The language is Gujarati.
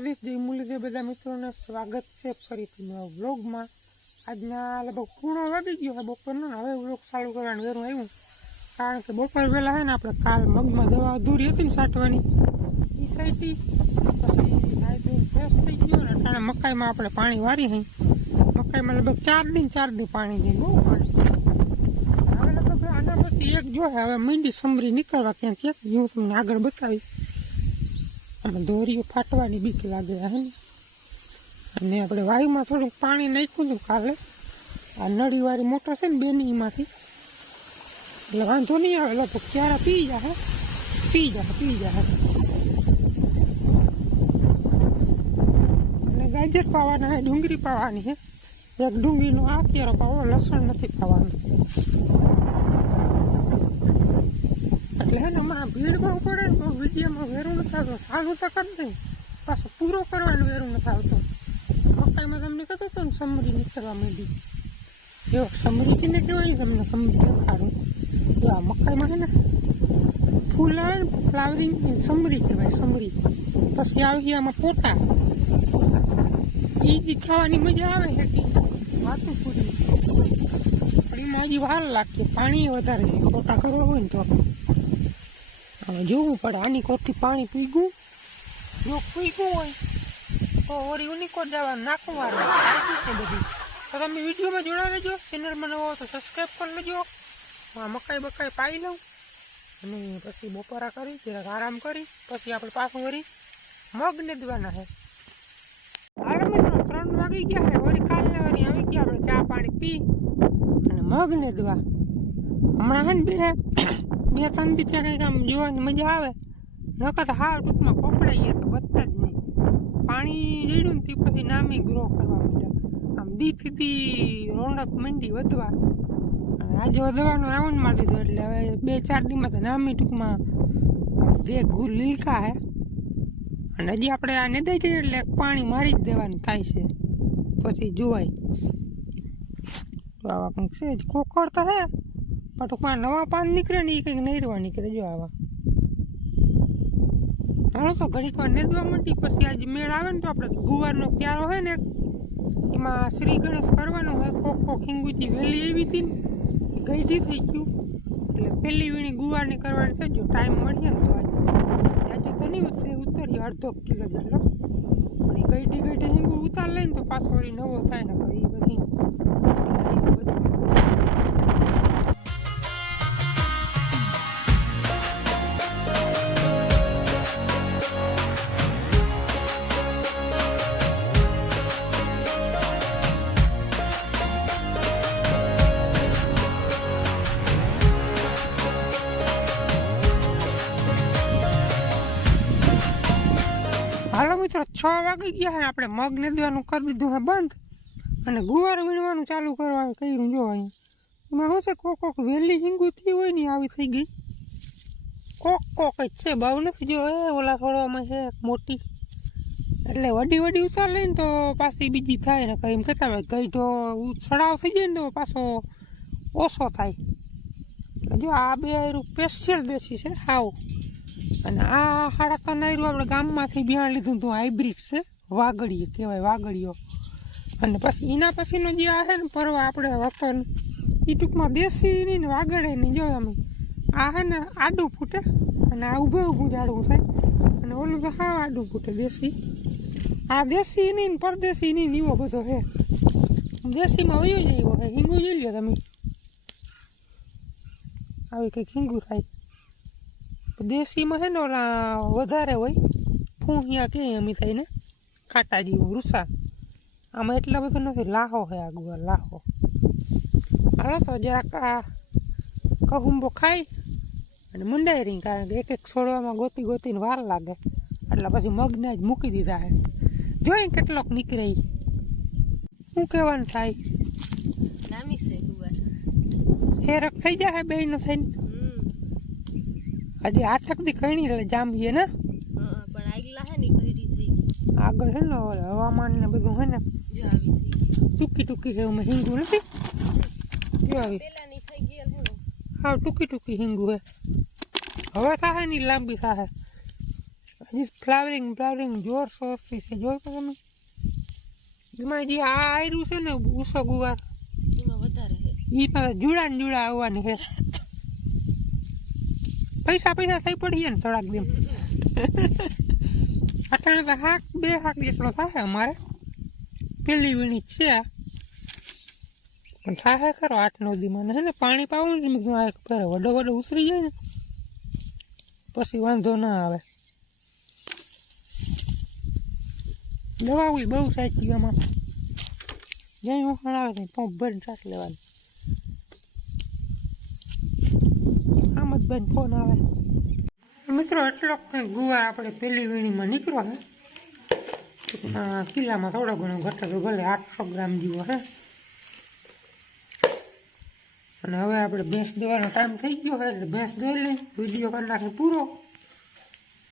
દ્વારકાધીશ જય મુરલીધર બધા મિત્રોને સ્વાગત છે ફરીથી નવા વ્લોગમાં. આજના લગભગ પૂર્ણ વાગી ગયો છે બપોરનો. હવે વ્લોગ ચાલુ કરવાનું ઘરું આવ્યું. કારણ કે બપોર પહેલાં છે ને આપણે કાલ મગમાં દવા અધૂરી હતી ને સાટવાની. એ સાઈટી પછી નાઈ ફ્રેશ થઈ ગયો ને અટાણે મકાઈમાં આપણે પાણી વારી હઈ મકાઈમાં લગભગ ચાર દિન ચાર દિન પાણી જઈ બહુ પાણી. હવે લગભગ આના પછી એક જો હવે મીંડી સમરી નીકળવા ક્યાંક ક્યાંક હું તમને આગળ બતાવીશ. અને દોરીઓ ફાટવાની બીક લાગે હે અને આપણે વાયુમાં થોડુંક પાણી નાખ્યું હતું કાલે. આ નળીવાળી મોટર છે ને બેનીમાંથી. એટલે વાંધો નહીં આવે લગભગ ક્યારે પી જાય પી જાય પી જાય અને ગાજર પાવાના હે ડુંગળી પાવાની હે એક ડુંગળીનો આ કેરો પાવો, લસણ નથી પાવાનું. એટલે હે ને હમણાં ભીડ બહુ પડે ને વિડીયોમાં વેરું નથી આવતો સારું તો કરી દઈ પાછો પૂરો કરવાનું વેરું નથી આવતો મકાઈમાં તમને કહેતો હતો ને સમરી નીકળવા માંડી. જો સમરીને કહેવાય તમને સમરી દેખાડું. જો, આ મકાઈમાં છે ને ફૂલ આવે ને, ફ્લાવરિંગ સમરી કહેવાય, સમરી. પછી આવી આમાં પોટા એ ખાવાની મજા આવે કે વાતું પૂરી. પણ એમાં હજી વાર લાગશે. પાણી વધારે. પોટા કરવા હોય ને તો હવે જોવું પડે. આની કોરથી પાણી પીગું? જો પીગું હોય, તો ઓરી ઉનીકોર જવા નાખું છે બધું. તો તમે વિડીયોમાં જોડા રહેજો. ચેનલમાં નવો તો સબસ્ક્રાઈબ કરી લેજો. આ મકાઈ બકાઈ પાઈ લઉં. અને પછી બપોરા કરી, જરાક આરામ કરી, પછી આપણે પાછું વળી મગ નીદવાના છે. હાલો મિત્રો, ત્રણ વાગી ગયા છે. વરી કાલને વળી આવી ગયા. આપણે ચા પાણી પી અને મગ હમણાં હે ને બે બે ત્રણ બી ત્યાં કંઈક આમ જોવાની મજા આવે. નકર હાર ટૂંકમાં ટૂંકમાં પકડાઈએ તો વધતા જ નહીં. પાણી જડ્યું ને તે પછી નામી ગ્રો કરવા માંડ્યા. આમ દીથી દી રોનક મંડી વધવા. આજે વધવાનું રાઉન્ડ મારી દીધું એટલે હવે બે ચાર દીમાં તો નામી ટૂંકમાં જે ઘુ લીલકા હે. અને હજી આપણે આ નદાઈ જઈએ એટલે પાણી મારી જ દેવાનું થાય છે. પછી જોવાય. તો આવા કંઈક છે કોકર તો હે. પણ ટૂંકમાં નવા પાન નીકળે ને એ કંઈક નૈરવા નીકળે જો આવા. હાલો તો ઘડીક વાર નેદવા માંડી, પછી આજે મેળ આવે ને તો આપણે ગુવારનો ક્યારો હોય ને, એમાં શ્રી ગણેશ કરવાનો હોય, કોક કોક હિંગુજી વહેલી એવી હતી ને ગઈઢી થઈ ગયું. એટલે પહેલી વીણી ગુવારની કરવાની છે, જો ટાઈમ મળીએ ને તો આજે. આજે તો નહીં ઉતરે ઉતરીએ અડધો કિલો જેટલો પણ એ ગઈઢી ગઈઢી હિંગુ ઉતાર લઈને તો પાછો વળી નવો થાય ને એ બધી હાલો મિત્રો, છ વાગી ગયા છે આપણે મગ દેવાનું કરી દીધું છે બંધ. અને ગુવાર વીણવાનું ચાલુ કરવા કર્યું જો અહીંયા એમાં શું છે? કોક કોક વહેલી હિંગુથી હોય ને આવી થઈ ગઈ. કોક કોક જ છે બહુ નથી. જો, એ ઓલા છોડવામાં છે મોટી. એટલે વડી વડી ઉતાર લઈને તો પાછી બીજી થાય ને કંઈ એમ કહેતા હોય. ગઈ તો સડાવ થઈ જાય ને તો પાછો ઓછો થાય. જો, આ બે સ્પેશિયલ દેશી છે. હાવ. અને આ હાડા ત્રણ આપણે ગામમાંથી બિહાર લીધું હતું હાઇબ્રિડ છે વાગડીએ કહેવાય વાગડીઓ અને પછી એના પછીનો જે આ છે ને પરવા આપણે હતો એ ટૂંકમાં દેશી નહીં ને વાગડે નહીં જો અમે આ છે ને આડું ફૂટે અને આ ઊભે ઊભું ઝાડવું થાય. અને ઓલું તો હા આડું ફૂટે, દેશી. આ દેશી ને પરદેશી નહીં ને એવો બધો છે. દેશીમાં વયો જ એવો છે, હિંગુ જોઈ લો તમે. આવી કંઈક હિંગુ થાય. દેશીમાં હે ને ઓલા વધારે હોય ફૂંહિયા કે એમ થઈને કાંટા જેવું રૂસા. આમાં એટલા બધું નથી લાહો આ ગુવા લાહો. હાલો તો જરાક આ કહુંબો ખાઈ અને મુંડાઈ રહી કારણ કે એક એક છોડવામાં ગોતી ગોતીને વાર લાગે. એટલે પછી મગને જ મૂકી દીધા હે. જોઈ કેટલોક નીકળે શું કહેવાનું થાય? નામી છે ગુવાર હેરક થઈ જાય બે નો થઈને. હજી આઠક દી એટલે જામીએ ને? હા પણ આગલા હે ને આગળ હવામાન ને બધું છે ને. ટૂંકી ટૂંકી છે એમાં હિંગુ નથી? આવી. હે હા ટૂંકી ટૂંકી હિંગુ હે. હવે થાયની લાંબી થાય હજી ફ્લાવરિંગ ફ્લાવરિંગ જોર શોરથી છે. જોયું તો તમે? એમાં જે આ આયરું છે ને ઉસો ગુવાર એમાં વધારે એ પાછા જુડા ને જુડા આવવાની છે પૈસા પૈસા થઈ પડીએ ને થોડાક દિન અટાણે તો હાક બે હાક જેટલો થાય અમારે. પેલી વીણી છે. પણ થાય ખરો આઠ નવ દી મને ને પાણી પાવું જ મેં આ ફેરે વડો વડો ઉતરી જાય ને પછી વાંધો ના આવે. દવા બહુ સાચી આમાં. જ્યાં હું આવે ત્યાં પંપ ભરીને સાસ લેવાનું આમ જ બેન, ફોન આવે. મિત્રો, એટલો કંઈક આપણે પેલી વીણીમાં છે. ટૂંકમાં કિલ્લામાં થોડો ઘણો ઘટાડો ભલે આઠસો ગ્રામ જેવો છે. અને હવે આપણે ભેંસ દોવાનો ટાઈમ થઈ ગયો છે, એટલે ભેંસ દોઈ લઈ, વીડિયો કરી નાખી પૂરો.